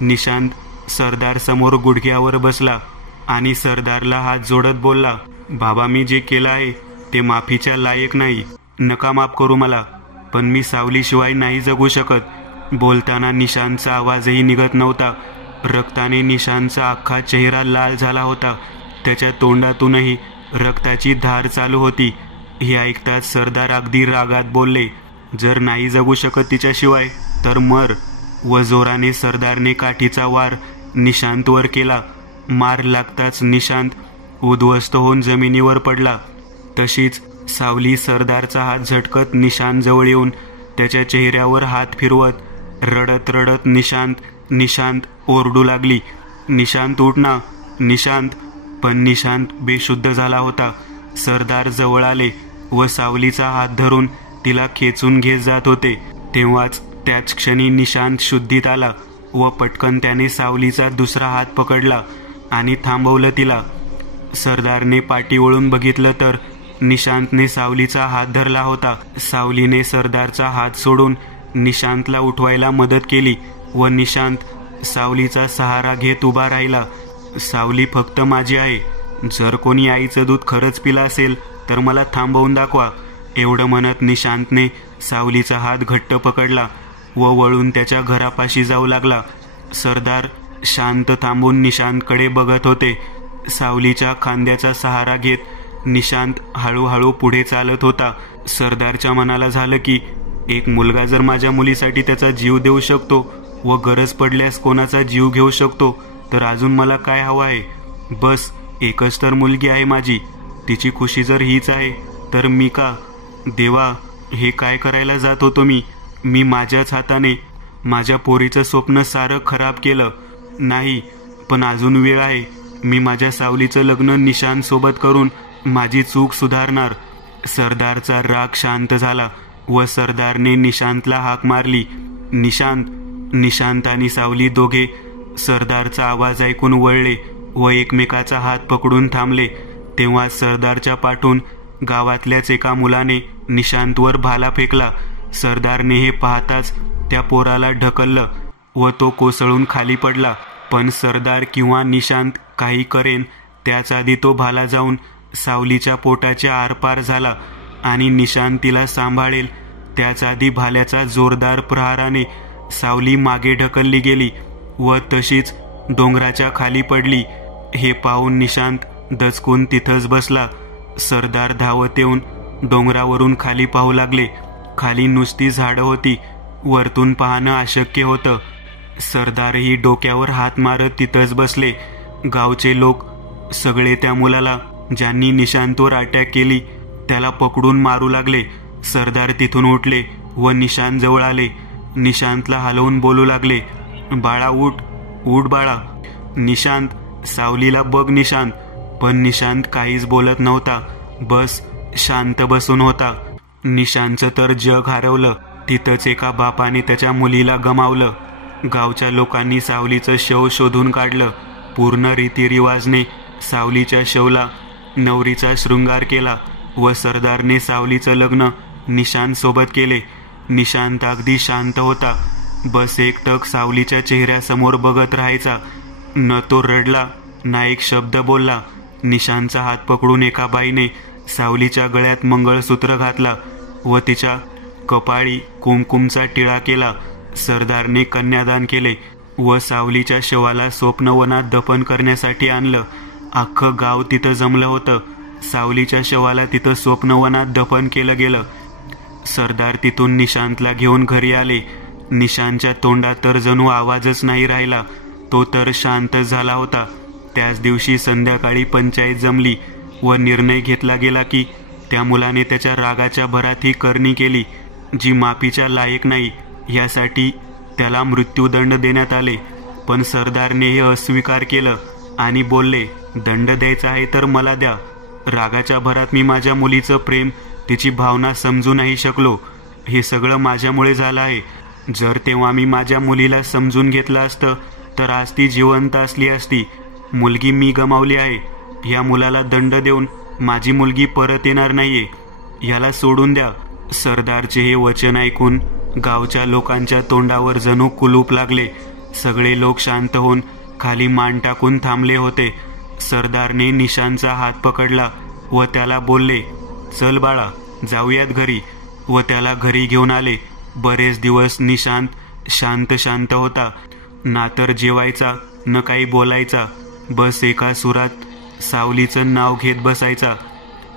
निशांत सरदार समोर गुडघ्यावर बसला आणि सरदारला हात जोडत बोलला, बाबा, मी जे केलं आहे ते माफीच्या लायक नाही. नका माफ करू मला, पण मी सावलीशिवाय नाही जगू शकत. बोलताना निशांतचा आवाजही निघत नव्हता. रक्ताने निशांतचा अख्खा चेहरा लाल झाला होता. त्याच्या तोंडातूनही रक्ताची धार चालू होती. हे ऐकताच सरदार अगदी रागात बोलले, जर नाही जगू शकत तिच्याशिवाय तर मर. व जोराने सरदारने काठीचा वार निशांतवर केला. मार लागताच निशांत उद्ध्वस्त होऊन जमिनीवर पडला. तशीच सावली सरदारचा हात झटकत निशांतजवळ येऊन त्याच्या चेहऱ्यावर हात फिरवत रडत रडत निशांत ओरडू लागली, निशांत, उठ ना, निशांत. पण निशांत बेशुद्ध झाला होता. सरदार जवळ आले व सावलीचा हात धरून तिला खेचून घेत जात होते. तेव्हाच त्याच क्षणी निशांत शुद्धीत आला व पटकन त्याने सावलीचा दुसरा हात पकडला आणि थांबवलं तिला. सरदारने पाठी वळून बघितलं तर निशांतने सावलीचा हात धरला होता. सावलीने सरदारचा हात सोडून निशांतला उठवायला मदत केली व निशांत सावलीचा सहारा घेत उभा राहिला. सावली फक्त माझी आहे. जर कोणी आईचं दूध खरंच पिलं असेल तर मला थांबवून दाखवा. एवढं म्हणत निशांतने सावलीचा हात घट्ट पकडला व वळून त्याच्या घरापाशी जाऊ लागला. सरदार शांत थांबून निशांतकडे बघत होते. सावलीच्या खांद्याचा सहारा घेत निशांत हळूहळू पुढे चालत होता. सरदारच्या मनाला झालं की एक मुलगा जर माझ्या मुलीसाठी त्याचा जीव देऊ शकतो व गरज पडल्यास कोणाचा जीव घेऊ शकतो तर अजून मला काय हवं आहे. बस एकच तर मुलगी आहे माझी. तिची खुशी जर हीच आहे तर मी का. देवा, हे काय करायला जात होतो मी माझ्याच हाताने माझ्या पोरीचं स्वप्न सारं खराब केलं. नाही, पण अजून वेळ आहे. मी माझ्या सावलीचं लग्न निशांत सोबत करून माझी चूक सुधारणार. सरदारचा राग शांत झाला व सरदारने निशांतला हाक मारली. निशांत. निशांत आणि सावली दोघे सरदारचा आवाज ऐकून वळले व एकमेकाचा हात पकडून थांबले. तेव्हा सरदारच्या पाठून गावातल्याच एका मुलाने निशांतवर भाला फेकला. सरदारने हे पाहताच त्या पोराला ढकललं व तो कोसळून खाली पडला. पण सरदार किंवा निशांत काही करेन त्याच आधी तो भाला जाऊन सावलीच्या पोटाच्या आरपार झाला आणि निशांत तिला सांभाळेल त्याच आधी भाल्याचा जोरदार प्रहाराने सावली मागे ढकलली गेली व तशीच डोंगराच्या खाली पडली. हे पाहून निशांत दचकून तिथंच बसला. सरदार धावत येऊन डोंगरावरून खाली पाहू लागले. खाली नुसती झाडं होती. वरतून पाहणं अशक्य होतं. सरदारही डोक्यावर हात मारत तिथंच बसले. गावचे लोक सगळे त्या मुलाला ज्यांनी निशांतवर अटॅक केली त्याला पकडून मारू लागले. सरदार तिथून उठले व निशांत जवळ आले. निशांतला हलवून बोलू लागले, बाळा उठ, उठ बाळा. निशांत, सावलीला बघ निशांत. पण निशांत काहीच बोलत नव्हता. बस शांत बसून होता. निशांतचं तर जग हरवलं. तिथंच एका बापाने त्याच्या मुलीला गमावलं. गावच्या लोकांनी सावलीचं शव शोधून काढलं. पूर्ण रीतिरिवाजने सावलीच्या शवला नवरीचा शृंगार केला व सरदारने सावलीचं लग्न निशांत सोबत केले. निशांत अगदी शांत होता. बस एकटक सावलीच्या चेहऱ्यासमोर बघत राहायचा. न तो रडला ना एक शब्द बोलला. निशांतचा हात पकडून एका बाईने सावलीच्या गळ्यात मंगळसूत्र घातला व तिच्या कपाळी कुंकुमचा टिळा केला. सरदारने कन्यादान केले व सावलीच्या शवाला स्वप्नवनात दफन करण्यासाठी आणलं. अख्खं गाव तिथं जमलं होतं. सावलीच्या शवाला तिथं स्वप्नवनात दफन केलं गेलं. सरदार तिथून निशांतला घेऊन घरी आले. निशांतच्या तोंडात तर जणू आवाजच नाही राहिला. तो तर शांत झाला होता. त्याच दिवशी संध्याकाळी पंचायत जमली व निर्णय घेतला गेला की त्या मुलाने त्याच्या रागाच्या भरात ही करणी केली जी माफीच्या लायक नाही. यासाठी त्याला मृत्यूदंड देण्यात आले. पण सरदारने हे अस्वीकार केलं आणि बोलले, दंड द्यायचा आहे तर मला द्या. रागाच्या भरात मी माझ्या मुलीचं प्रेम, तिची भावना समजू नाही शकलो. हे सगळं माझ्यामुळे झालं आहे. जर तेव्हा मी माझ्या मुलीला समजून घेतलं असतं तर आज ती जिवंत असली असती. मुलगी मी गमावली आहे. या मुलाला दंड देऊन माझी मुलगी परत येणार नाहीये. याला सोडून द्या. सरदारचे हे वचन ऐकून गावच्या लोकांच्या तोंडावर जणू कुलूप लागले. सगळे लोक शांत होऊन खाली मान टाकून थांबले होते. सरदारने निशांतचा हात पकडला व त्याला बोलले, चल बाळा, जाऊयात घरी. व त्याला घरी घेऊन आले. बरेच दिवस निशांत शांत होता. ना तर जेवायचा न काही बोलायचा. बस एका सुरात सावलीचं नाव घेत बसायचा.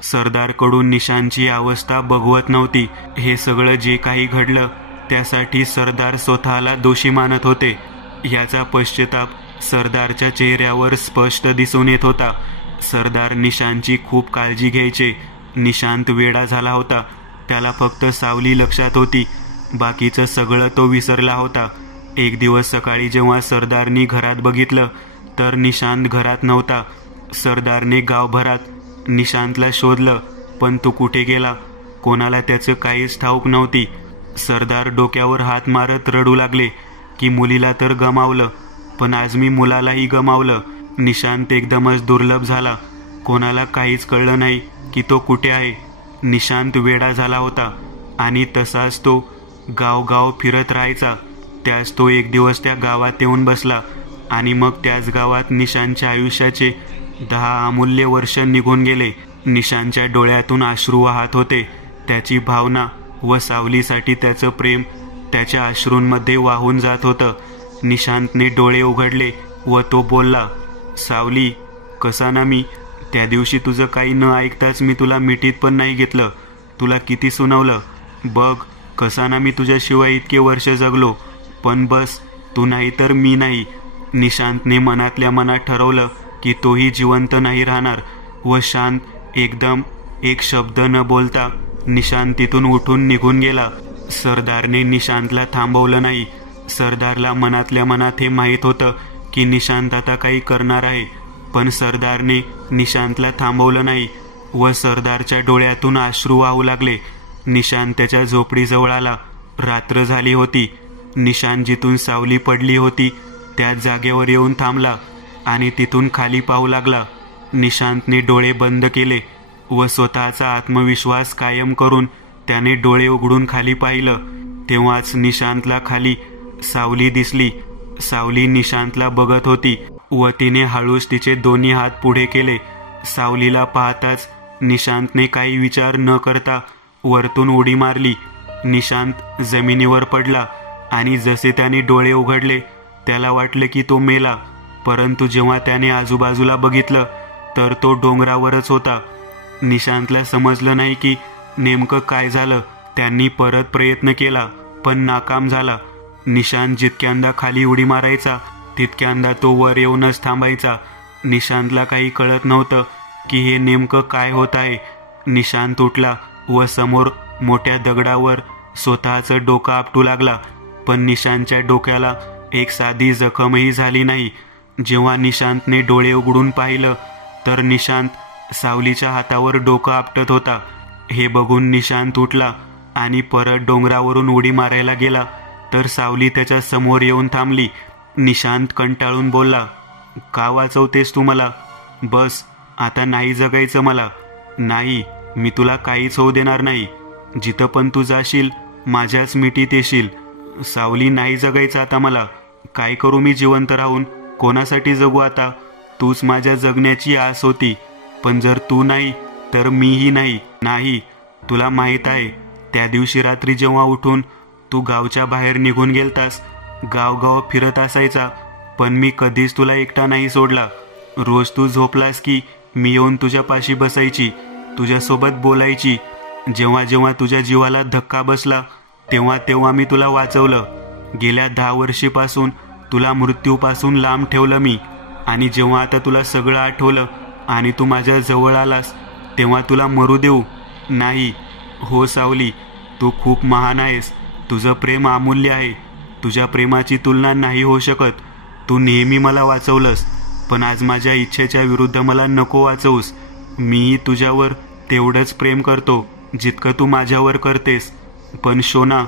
सरदारकडून निशांतची अवस्था बघवत नव्हती. हे सगळं जे काही घडलं त्यासाठी सरदार स्वतःला दोषी मानत होते. याचा पश्चाताप सरदारच्या चेहऱ्यावर स्पष्ट दिसून येत होता. सरदार निशांतची खूप काळजी घ्यायचे. निशांत वेडा झाला होता. त्याला फक्त सावली लक्षात होती. बाकीचं सगळं तो विसरला होता. एक दिवस सकाळी जेव्हा सरदारनी घरात बघितलं तर निशांत घरात नव्हता. सरदारने गावभरात निशांतला शोधलं पण तो कुठे गेला कोणाला त्याचं काहीच ठाऊक नव्हती. सरदार डोक्यावर हात मारत रडू लागले की मुलीला तर गमावलं, पण आज मी मुलालाही गमावलं. निशांत एकदमच दुर्लभ झाला. कोणाला काहीच कळलं नाही की तो कुठे आहे. निशांत वेडा झाला होता आणि तसाच तो गावगाव फिरत राहायचा. त्याच तो एक दिवस त्या गावात येऊन बसला आणि मग त्याच गावात निशांतच्या आयुष्याचे 10 अमूल्य वर्ष निघून गेले. निशांतच्या डोळ्यातून अश्रू वाहत होते. त्याची भावना व सावलीसाठी त्याचं प्रेम त्याच्या अश्रूंमध्ये वाहून जात होतं. निशांतने डोळे उघडले व तो बोलला, सावली, कसा ना मी. त्या दिवशी तुझं काही न ऐकताच मी तुला मिठीत पण नाही घेतलं. तुला किती सुनावलं. बघ कसा ना मी तुझ्याशिवाय इतके वर्ष जगलो. पण बस तू नाही तर मी नाही. निशांतने मनातल्या मनात ठरवलं की तोही जिवंत नाही राहणार व शांत एकदम एक शब्द न बोलता निशांत तिथून उठून निघून गेला. सरदारने निशांतला थांबवलं नाही. सरदारला मनातल्या मनात हे माहीत होतं की निशांत आता काही करणार आहे, पण सरदारने निशांतला थांबवलं नाही व सरदारच्या डोळ्यातून अश्रू वाहू लागले. निशांत त्याच्या झोपडीजवळ आला. रात्र झाली होती. निशांत जिथून सावली पडली होती त्याच जागेवर येऊन थांबला आणि तिथून खाली पाहू लागला. निशांतने डोळे बंद केले व स्वतःचा आत्मविश्वास कायम करून त्याने डोळे उघडून खाली पाहिलं. तेव्हाच निशांतला खाली सावली दिसली. सावली निशांतला बघत होती व तिने हळूच तिचे दोन्ही हात पुढे केले. सावलीला पाहताच निशांतने काही विचार न करता वरतून उडी मारली. निशांत जमिनीवर पडला आणि जसे त्याने डोळे उघडले त्याला वाटले की तो मेला, परंतु जेव्हा त्याने आजूबाजूला बघितलं तर तो डोंगरावरच होता. निशांतला समजलं नाही की नेमकं काय झालं. त्यांनी परत प्रयत्न केला पण नाकाम झाला. निशांत जितक्यांदा खाली उडी मारायचा तितक्यांदा तो वर येऊनच थांबायचा. निशांतला काही कळत नव्हतं की हे नेमकं काय होत आहे. निशांत उठला व समोर मोठ्या दगडावर स्वतःचं डोकं आपटू लागला, पण निशांतच्या डोक्याला एक साधी जखमही झाली नाही. जेव्हा निशांतने डोळे उघडून पाहिलं तर निशांत सावलीच्या हातावर डोकं आपटत होता. हे बघून निशांत उठला आणि परत डोंगरावरून उडी मारायला गेला तर सावली त्याच्या समोर येऊन थांबली. निशांत कंटाळून बोलला, का वाचवतेस तू मला? बस आता नाही जगायचं मला. नाही, मी तुला काहीच होऊ देणार नाही. जिथं पण तू जाशील माझ्याच मिठीत येशील. सावली, नाही जगायचं आता मला. काय करू मी जिवंत राहून? कोणासाठी जगू आता? तूच माझ्या जगण्याची आस होती, पण जर तू नाही तर मीही नाही. नाही, तुला माहीत आहे त्या दिवशी रात्री जेव्हा उठून तू गावच्या बाहेर निघून गेलतास, गावगाव फिरत असायचा, पण मी कधीच तुला एकटा नाही सोडला. रोज तू झोपलास की मी येऊन तुझ्यापाशी बसायची, तुझ्यासोबत बोलायची. जेव्हा जेव्हा तुझ्या जीवाला धक्का बसला तेव्हा तेव्हा मी तुला वाचवलं. गेल्या 10 वर्षीपासून तुला मृत्यूपासून लांब ठेवलं मी. आणि जेव्हा आता तुला सगळं आठवलं आणि तू माझ्या जवळ आलास तेव्हा तुला मरू देऊ? नाही. हो सावली, तू खूप महान आहेस. तुझं प्रेम अमूल्य आहे. तुझ्या प्रेमाची तुलना नाही होऊ शकत. तू नेहमी मला वाचवलंस, पण आज माझ्या इच्छेच्या विरुद्ध मला नको वाचवूस. मीही तुझ्यावर तेवढंच प्रेम करतो जितकं तू माझ्यावर करतेस. पण शोना,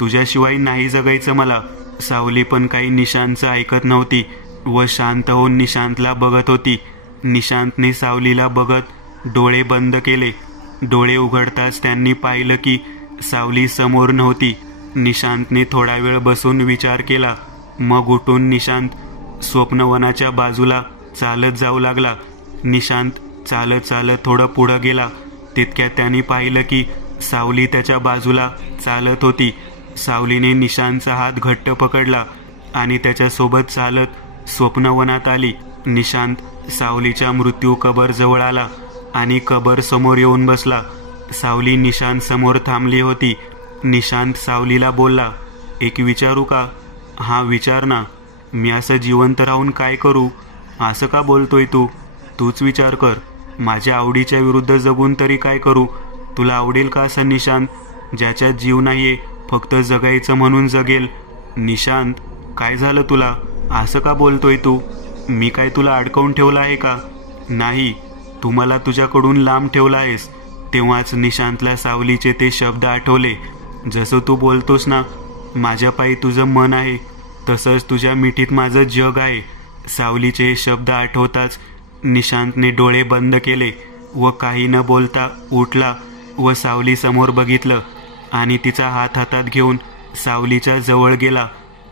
तुझ्याशिवाय नाही जगायचं मला. सावली पण काही निशांतचं ऐकत नव्हती व शांत होऊन निशांतला बघत होती. निशांतने सावलीला बघत डोळे बंद केले. डोळे उघडताच त्यांनी पाहिलं की सावली समोर नव्हती. निशांतने थोडा वेळ बसून विचार केला. मग उठून निशांत स्वप्नवनाच्या बाजूला चालत जाऊ लागला. निशांत चालत चालत थोडं पुढं गेला. तितक्यात त्यांनी पाहिलं की सावली त्याच्या बाजूला चालत होती. सावलीने निशांतचा हात घट्ट पकडला आणि त्याच्यासोबत चालत स्वप्नवनात आली. निशांत सावलीच्या मृत्यू कबर जवळ आला आणि कबर समोर येऊन बसला. सावली निशांत समोर थांबली होती. निशांत सावलीला बोलला, एक विचारू का? हा, विचार ना. मी असं जिवंत राहून काय करू? असं का बोलतोय तू? तूच विचार कर. माझ्या आवडीच्या विरुद्ध जगून तरी काय करू? तुला आवडेल का असं निशांत, ज्याच्यात जीव नाहीये, फक्त जगायचं म्हणून जगेल? निशांत, काय झालं तुला? असं का बोलतोय तू? मी काय तुला अडकवून ठेवलं आहे का? नाही, तू मला तुझ्याकडून लांब ठेवला आहेस. तेव्हाच निशांतला सावलीचे ते शब्द आठवले. जसं तू बोलतोस ना, माझ्या पायी तुझं मन आहे, तसंच तुझ्या मिठीत माझं जग आहे. सावलीचे हे शब्द आठवताच निशांतने डोळे बंद केले व काही न बोलता उठला व सावली समोर बघितलं आणि तिचा हात हातात घेऊन सावलीच्या जवळ गेला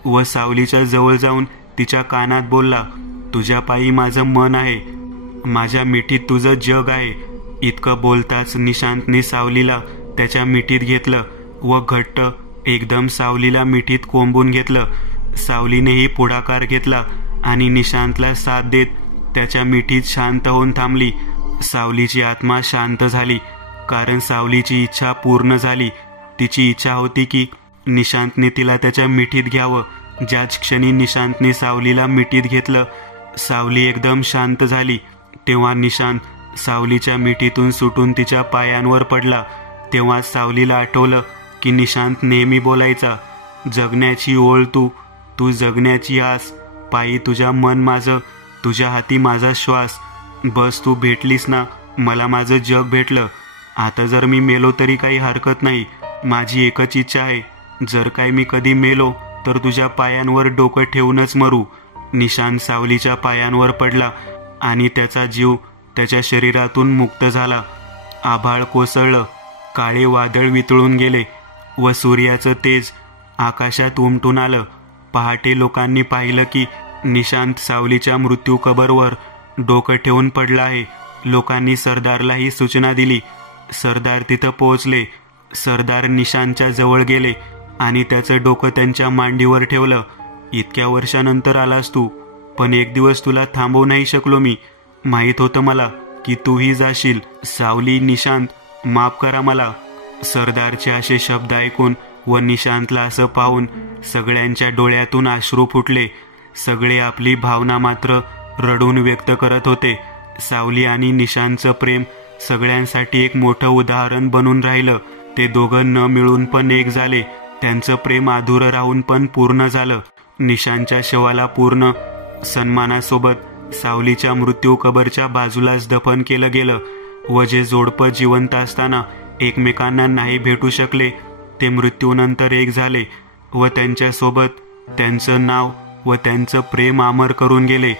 व सावलीच्या जवळ जाऊन तिच्या कानात बोलला, तुझ्या पायी माझं मन आहे, माझ्या मिठीत तुझं जग आहे. इतकं बोलताच निशांतने सावलीला त्याच्या मिठीत घेतलं व घट्ट एकदम सावलीला मिठीत कोंबून घेतलं. सावलीनेही पुढाकार घेतला आणि निशांतला साथ देत त्याच्या मिठीत शांत होऊन थांबली. सावलीची आत्मा शांत झाली, कारण सावलीची इच्छा पूर्ण झाली. तिची इच्छा होती की निशांतने तिला त्याच्या मिठीत घ्यावं. ज्याच क्षणी निशांतने सावलीला मिठीत घेतलं, सावली एकदम शांत झाली. तेव्हा निशांत सावलीच्या मिठीतून सुटून तिच्या पायांवर पडला. तेव्हा सावलीला आठवलं की निशांत नेहमी बोलायचा, जगण्याची ओळ तू जगण्याची आस, पायी तुझ्या मन माझं, तुझ्या हाती माझा श्वास. बस तू भेटलीस ना, मला माझं जग भेटलं. आता जर मी मेलो तरी काही हरकत नाही. माझी एकच इच्छा आहे, जर काय मी कधी मेलो तर तुझ्या पायांवर डोकं ठेवूनच मरू. निशांत सावलीच्या पायांवर पडला आणि त्याचा जीव त्याच्या शरीरातून मुक्त झाला. आभाळ कोसळलं, काळे वादळ वितळून गेले व सूर्याचं तेज आकाशात उमटून आलं. पहाटे लोकांनी पाहिलं की निशांत सावलीच्या मृत्यू कबरवर डोकं ठेवून पडला आहे. लोकांनी सरदारलाही सूचना दिली. सरदार तिथं पोहोचले. सरदार निशांतच्या जवळ गेले आणि त्याचं डोकं त्यांच्या मांडीवर ठेवलं. इतक्या वर्षानंतर आलास तू, पण एक दिवस तुला थांबवू नाही शकलो मी. माहीत होतं मला की तूही जाशील. सावली, निशांत, माफ करा मला. सरदारचे असे शब्द ऐकून व निशांतला असं पाहून सगळ्यांच्या डोळ्यातून अश्रू फुटले. सगळे आपली भावना मात्र रडून व्यक्त करत होते. सावली आणि निशांतचं प्रेम सगळ्यांसाठी एक मोठं उदाहरण बनून राहिलं. ते दोघं न मिळून पण एक झाले. त्यांचं प्रेम अधुरं राहून पण पूर्ण झालं. निशांतच्या शवाला पूर्ण सन्मानासोबत सावलीच्या मृत्यू कबरच्या बाजूलाच दफन केलं गेलं व जे जोडपं जिवंत असताना एकमेकांना नाही भेटू शकले, ते मृत्यूनंतर एक झाले व त्यांच्यासोबत त्यांचं नाव व त्यांचं प्रेम अमर करून गेले.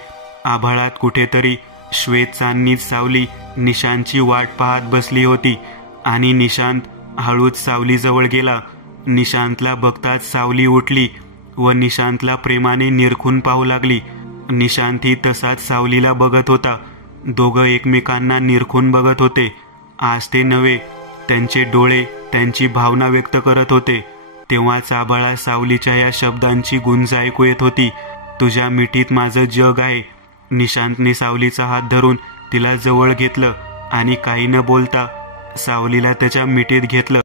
आभाळात कुठेतरी श्वेत चांदणीत सावली निशांतची वाट पाहत बसली होती आणि निशांत हळूच सावलीजवळ गेला. निशांतला बघताच सावली उठली व निशांतला प्रेमाने निरखून पाहू लागली. निशांतही तसाच सावलीला बघत होता. दोघं एकमेकांना निरखून बघत होते. आज ते नव्हे, त्यांचे डोळे त्यांची भावना व्यक्त करत होते. तेव्हाच आभाळात सावलीच्या या शब्दांची गुंज ऐकू येत होती, तुझ्या मिठीत माझं जग आहे. निशांतने सावलीचा हात धरून तिला जवळ घेतलं आणि काही न बोलता सावलीला त्याच्या मिठीत घेतलं.